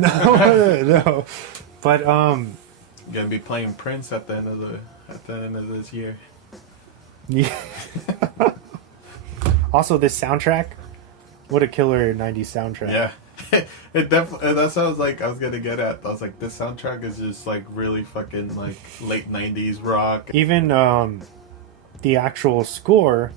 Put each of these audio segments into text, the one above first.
No. But You're gonna be playing Prince at the end of this year. Yeah. Also, this soundtrack, what a killer 90s soundtrack. Yeah. It definitely, that's what I was gonna get at. I was like, this soundtrack is just like really fucking like late 90s rock. Even the actual score,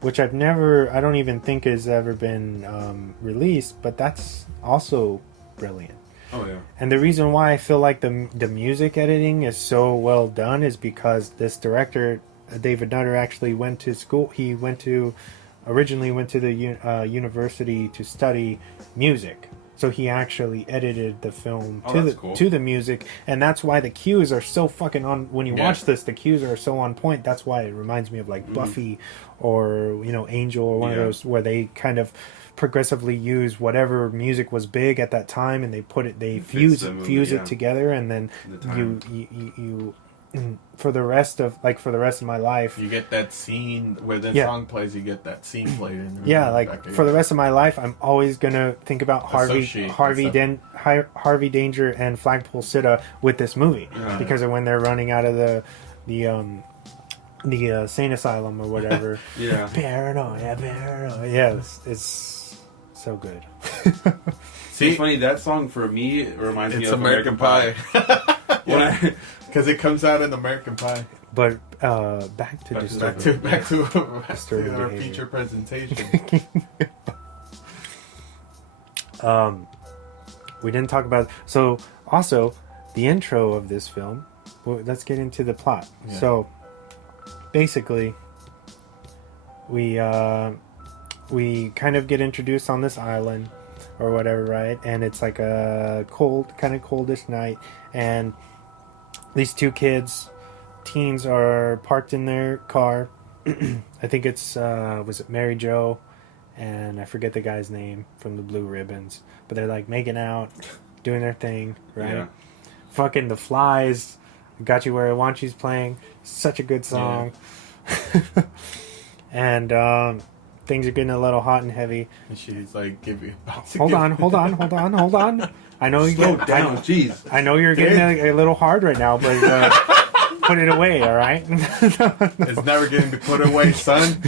which I don't even think has ever been released, but that's also brilliant. Oh yeah. And the reason why I feel like the music editing is so well done is because this director, David Nutter, actually went to school. He originally went to the university to study music. So he actually edited the film to the music, and that's why the cues are so fucking on. When you watch this, the cues are so on point. That's why it reminds me of like Buffy, or Angel, or one of those where they kind of progressively use whatever music was big at that time, and they fuse it together, and then you for the rest of my life, you get that scene where the song plays. You get that scene played in. For the rest of my life, I'm always gonna think about Harvey Danger and Flagpole Sitta with this movie, because of when they're running out of the sane asylum or whatever. Paranoia. Yeah, it's so good. See, it's funny, that song for me reminds me of American Pie. Because it comes out in American Pie. But back to our feature presentation. We didn't talk about also the intro of this film. Well, let's get into the plot. Yeah. So basically, we kind of get introduced on this island or whatever, right? And it's like a coldish night, and these two teens are parked in their car. I think it's was it Mary Jo, and I forget the guy's name from the Blue Ribbons, but they're like making out, doing their thing, right? Yeah. Fucking The Flies, Got You Where I Want You's playing, such a good song. Yeah. And things are getting a little hot and heavy. And she's like, hold on. I know you slow down, jeez. I know you're getting a little hard right now, but put it away, all right? It's never getting to put away, son.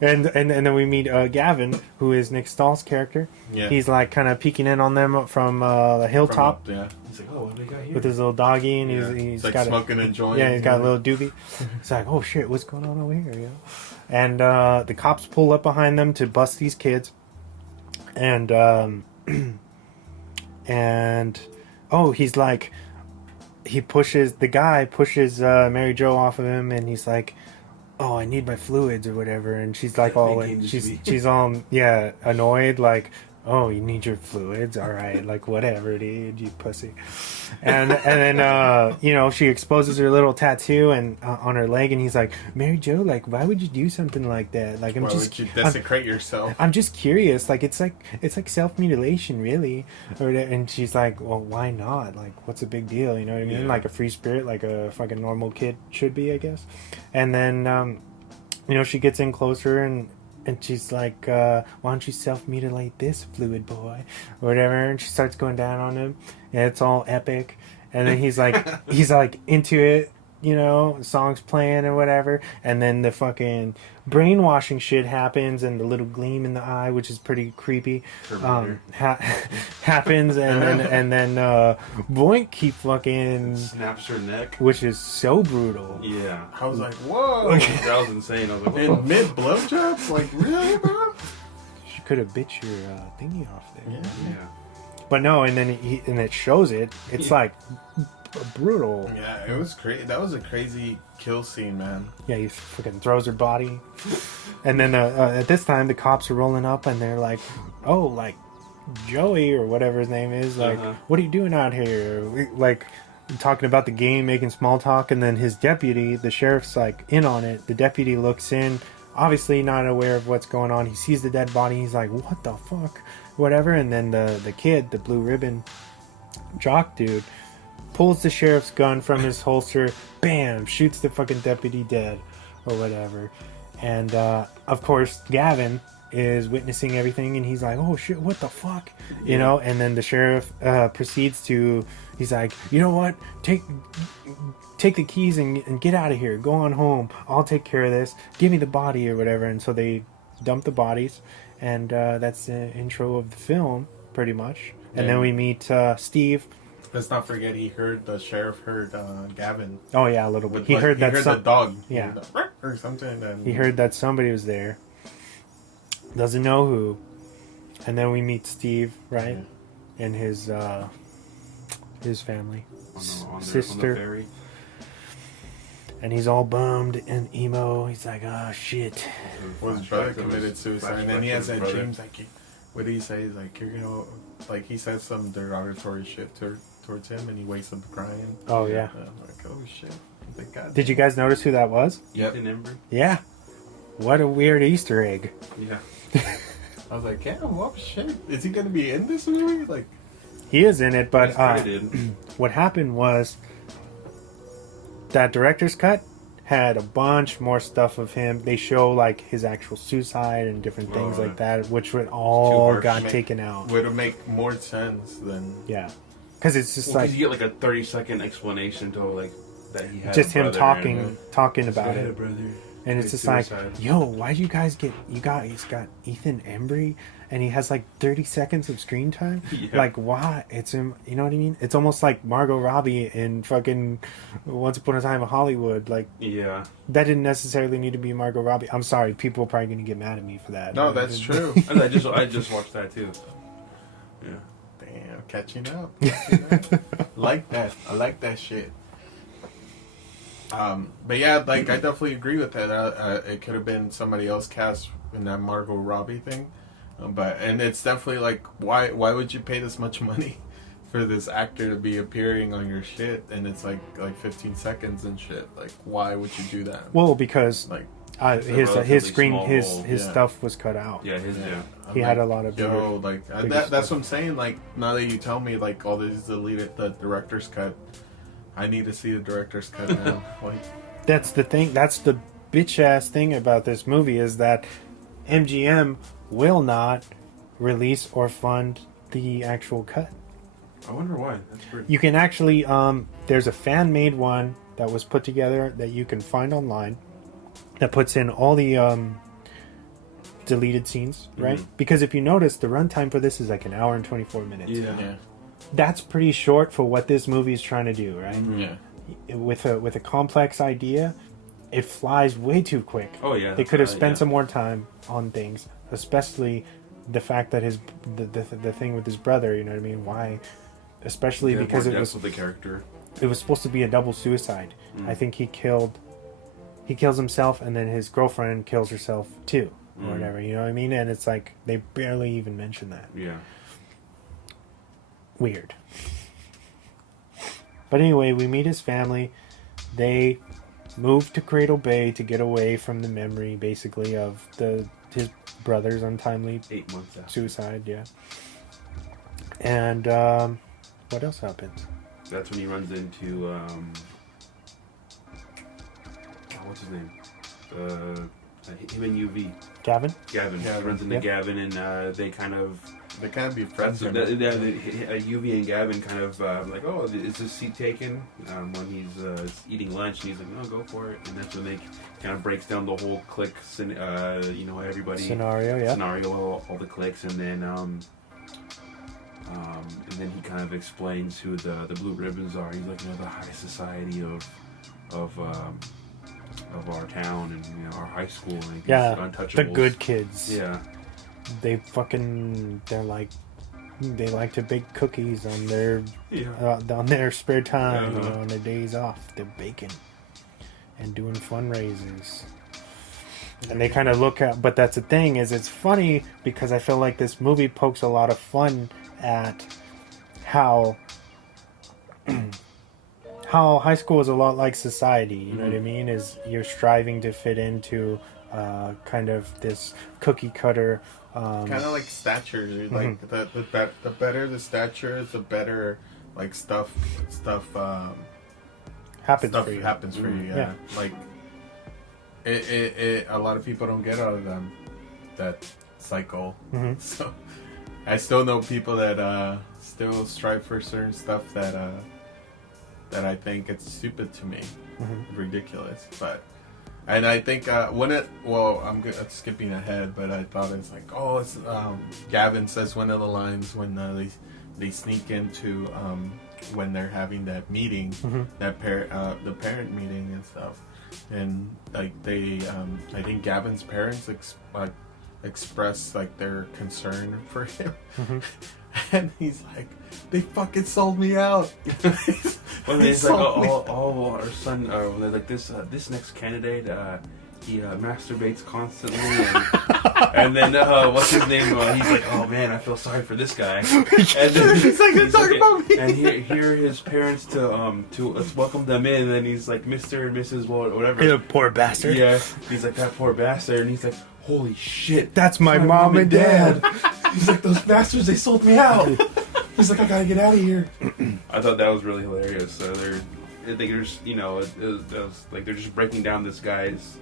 And then we meet Gavin, who is Nick Stahl's character. Yeah. He's like kind of peeking in on them from the hilltop. Yeah. He's like, oh, what do they got here? With his little doggy, and he's like got smoking and enjoying. Yeah, he's got a little doobie. It's like, oh shit, what's going on over here? And the cops pull up behind them to bust these kids, and he's like, the guy pushes Mary Jo off of him, and he's like, oh, I need my fluids or whatever, and she's like she's all annoyed, like, oh, you need your fluids, all right, like whatever, dude, you pussy. And then she exposes her little tattoo and on her leg, and he's like, Mary Jo, like, why would you do something like that? Like, why would you desecrate yourself? I'm just curious, like, it's like self-mutilation, really. And she's like, well, why not? Like, what's a big deal? You know what I mean? Yeah. Like a free spirit, like a fucking normal kid should be, I guess. And then she gets in closer, and she's like, why don't you self-mutilate this fluid boy? Or whatever. And she starts going down on him. And it's all epic. And then he's like into it, songs playing or whatever. And then the fucking brainwashing shit happens, and the little gleam in the eye, which is pretty creepy, happens. And then Boink, he fucking snaps her neck, which is so brutal. Yeah. I was like, whoa. That was insane. I was like, in mid blowjobs? Like, really, bro? She could have bit your thingy off there. Yeah. But no, and then it shows it. It's like brutal. Yeah, it was crazy. That was a crazy kill scene, man. Yeah, he fucking throws her body. And then at this time, the cops are rolling up, and they're like, oh, like, Joey, or whatever his name is, like, what are you doing out here? Like, talking about the game, making small talk, and then his deputy, the sheriff's, like, in on it. The deputy looks in, obviously not aware of what's going on. He sees the dead body. He's like, what the fuck? Whatever. And then the kid, the blue ribbon jock dude, pulls the sheriff's gun from his holster, bam, shoots the fucking deputy dead, or whatever. And of course, Gavin, is witnessing everything, and he's like, "Oh shit, what the fuck?" You know. And then the sheriff proceeds to, he's like, "You know what? Take the keys and get out of here. Go on home. I'll take care of this. Give me the body or whatever." And so they dump the bodies, and that's the intro of the film, pretty much. And then we meet Steve. Let's not forget the sheriff heard Gavin. Oh yeah, a little bit. He heard the dog. Yeah. Or something. And he heard that somebody was there. Doesn't know who. And then we meet Steve, right? And his family. Sister. On the ferry. And he's all bummed and emo. He's like, "Oh shit." Well, his brother committed suicide, and then he has that dreams. Like, what did he say? He's like, "You're gonna," like, he says some derogatory shit towards him, and he wakes up crying. Oh yeah. I'm like, oh shit! Thank God. Did you guys notice who that was? Yep. In Ember. Yeah. What a weird Easter egg. Yeah. I was like, yeah, well, shit. Is he gonna be in this movie? Like, he is in it, but credited. What happened was that director's cut had a bunch more stuff of him. They show like his actual suicide and different things like that, which would all got taken out. Would make more sense than because it's just like you get like a 30-second explanation to like that he had just him talking and, about it. Brother. And it's just suicide. Like, yo, why'd you guys got Ethan Embry, and he has like 30 seconds of screen time? Yeah. Like, why? It's him, you know what I mean? It's almost like Margot Robbie in fucking Once Upon a Time in Hollywood. Like, yeah, that didn't necessarily need to be Margot Robbie. I'm sorry, people are probably going to get mad at me for that. No, that's true. I just watched that too. Yeah. Damn, catching up. Like that. I like that shit. But yeah, like, I definitely agree with that. It could have been somebody else cast in that Margot Robbie thing, and it's definitely like, why would you pay this much money for this actor to be appearing on your shit, and it's like 15 seconds and shit? Like, why would you do that? Well, because like his screen his stuff was cut out. Yeah, he had a lot of that's what I'm saying. Like, now that you tell me, like, all this is deleted, the director's cut. I need to see the director's cut now. Like, that's the thing. That's the bitch ass thing about this movie is that MGM will not release or fund the actual cut. I wonder why. That's weird. You can actually there's a fan made one that was put together that you can find online that puts in all the deleted scenes, right? Because if you notice, the runtime for this is like an hour and 24 minutes. Yeah. That's pretty short for what this movie is trying to do, right? Yeah. With a complex idea, it flies way too quick. Oh yeah. They could have spent some more time on things, especially the fact that the thing with his brother. You know what I mean? Why? Especially because it was with the character. It was supposed to be a double suicide. I think he kills himself, and then his girlfriend kills herself too, or whatever. You know what I mean? And it's like they barely even mention that. Yeah. Weird. But anyway, we meet his family. They move to Cradle Bay to get away from the memory, basically, of his brother's untimely 8 months after suicide. Yeah. And what else happens? That's when he runs into what's his name? Him and UV. Gavin. He runs into Gavin, and they kind of be friends. UV and Gavin kind of like, oh, is this seat taken? When he's eating lunch, and he's like, no, go for it. And that's when they kind of breaks down the whole clique, everybody scenario, all the cliques, and then he kind of explains who the blue ribbons are. He's like, the high society of our town and our high school, and untouchables. The good kids. Yeah. They like to bake cookies on their spare time, on their days off. They're baking and doing fundraisers. And they kind of look at, but that's the thing, is it's funny because I feel like this movie pokes a lot of fun at how high school is a lot like society. You know what I mean? Is you're striving to fit into kind of this cookie cutter. Kind of like stature. Like the better the stature is, the better like stuff happens for you. Yeah. Like it a lot of people don't get out of them that cycle. Mhm. So I still know people that still strive for certain stuff that I think it's stupid to me, ridiculous. But and I think I'm skipping ahead, but I thought it's like, oh, it's Gavin says one of the lines when they sneak into when they're having that meeting, that the parent meeting and stuff, and like they I think Gavin's parents express like their concern for him, and he's like, they fucking sold me out. Well, it's like, oh, our son, like this next candidate, he masturbates constantly, and then what's his name? He's like, oh man, I feel sorry for this guy. And then he's like, they're talking about me. And here are his parents to welcome them in, and then he's like, Mr. and Mrs. whatever. You poor bastard. Yeah, he's like, that poor bastard, and he's like, holy shit, That's my mom and dad. He's like, those bastards, they sold me out. He's like, I gotta get out of here. I thought that was really hilarious. So they're just, it was like they're just breaking down this guy's,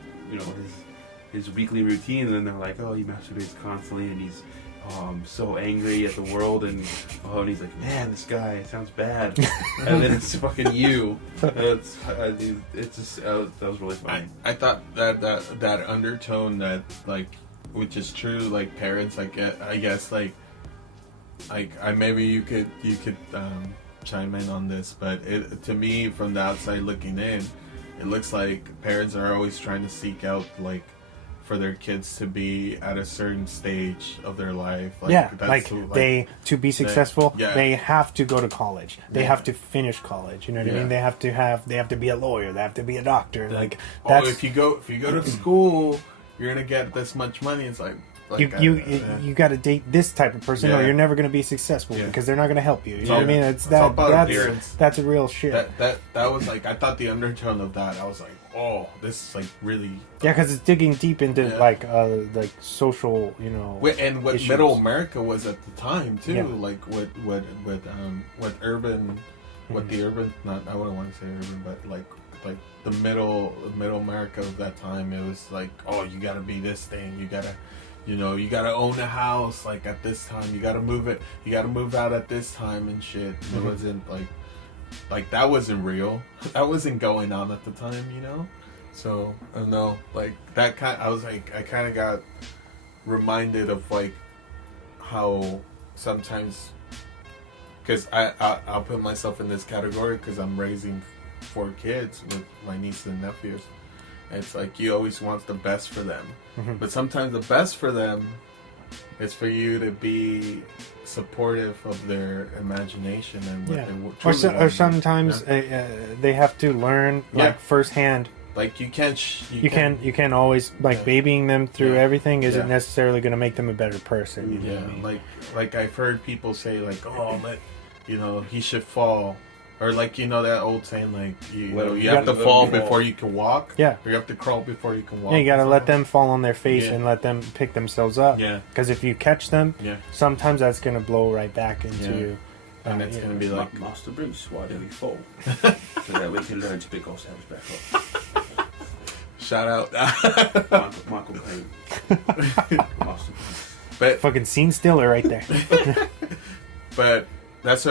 his weekly routine, and then they're like, oh, he masturbates constantly, and he's so angry at the world, and he's like, man, this guy sounds bad. And then it's fucking you. It's just that was really funny. I thought that undertone that, like, which is true, like parents, I guess like maybe you could chime in on this, but to me, from the outside looking in, it looks like parents are always trying to seek out, like, for their kids to be at a certain stage of their life. To be successful, they have to go to college. They have to finish college. You know what I mean? They have to be a lawyer. They have to be a doctor. Like, that's, if you go to school, you're gonna get this much money. It's like you got to date this type of person, or you're never going to be successful because they're not going to help you. You know what I mean? It's that's a real shit. That was like, I thought the undertone of that, I was like, oh, this is like really because it's digging deep into like social, and what issues. middle America was at the time too, like what urban, what the urban, not, I wouldn't want to say urban, but like the middle America of that time, it was like, oh, you got to be this thing, you got to. You gotta own a house like at this time. You gotta move out at this time and shit. It wasn't like that wasn't real. That wasn't going on at the time, So I don't know, like that kind. I was like, I kind of got reminded of like how sometimes, because I'll put myself in this category because I'm raising 4 kids with my nieces and nephews. It's like you always want the best for them. But sometimes the best for them is for you to be supportive of their imagination and what they truly or sometimes they have to learn like firsthand. Like you can't always babying them through everything isn't necessarily going to make them a better person. You know what I mean? Like I've heard people say like, oh, he should fall. Or like, that old saying, like, you have to fall before you can walk. Yeah. Or you have to crawl before you can walk. Yeah, you got to let them fall on their face and let them pick themselves up. Yeah. Because if you catch them, sometimes that's going to blow right back into you. And it's going to be like... Master Bruce, why do we fall? So that we can learn to pick ourselves back up. Shout out. Michael Caine. Master Bruce. But fucking scene stiller right there. But that's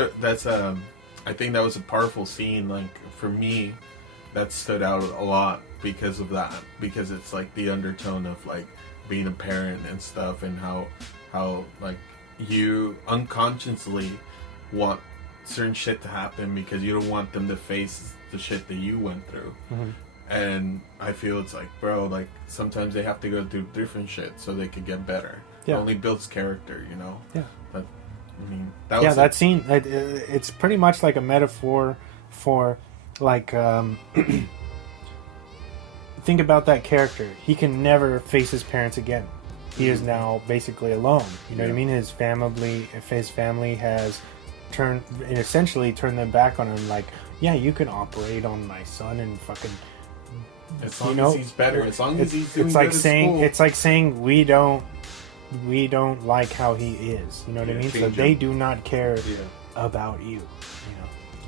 I think that was a powerful scene, like, for me, that stood out a lot because of that. Because it's, like, the undertone of, like, being a parent and stuff, and how like, you unconsciously want certain shit to happen because you don't want them to face the shit that you went through. And I feel it's like, bro, like, sometimes they have to go through different shit so they could get better. It only builds character, Yeah. But, I mean, that scene, it's pretty much like a metaphor for, like, think about that character. He can never face his parents again. He is now basically alone. You know what I mean? His family has essentially turned them back on him. Like, yeah, you can operate on my son and fucking... As long as he's better. As long as he's doing it's like good at saying school. It's like saying we don't like how he is. You know what I mean? So they do not care about you.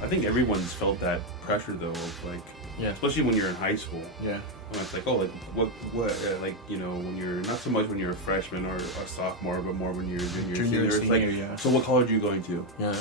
I think everyone's felt that pressure though, of like Yeah. Especially when you're in high school. Yeah. When it's like, oh, like what, like, you know, when you're not so much when you're a freshman or a sophomore, but more when you're a junior, senior. It's like, yeah. so what college are you going to? Yeah.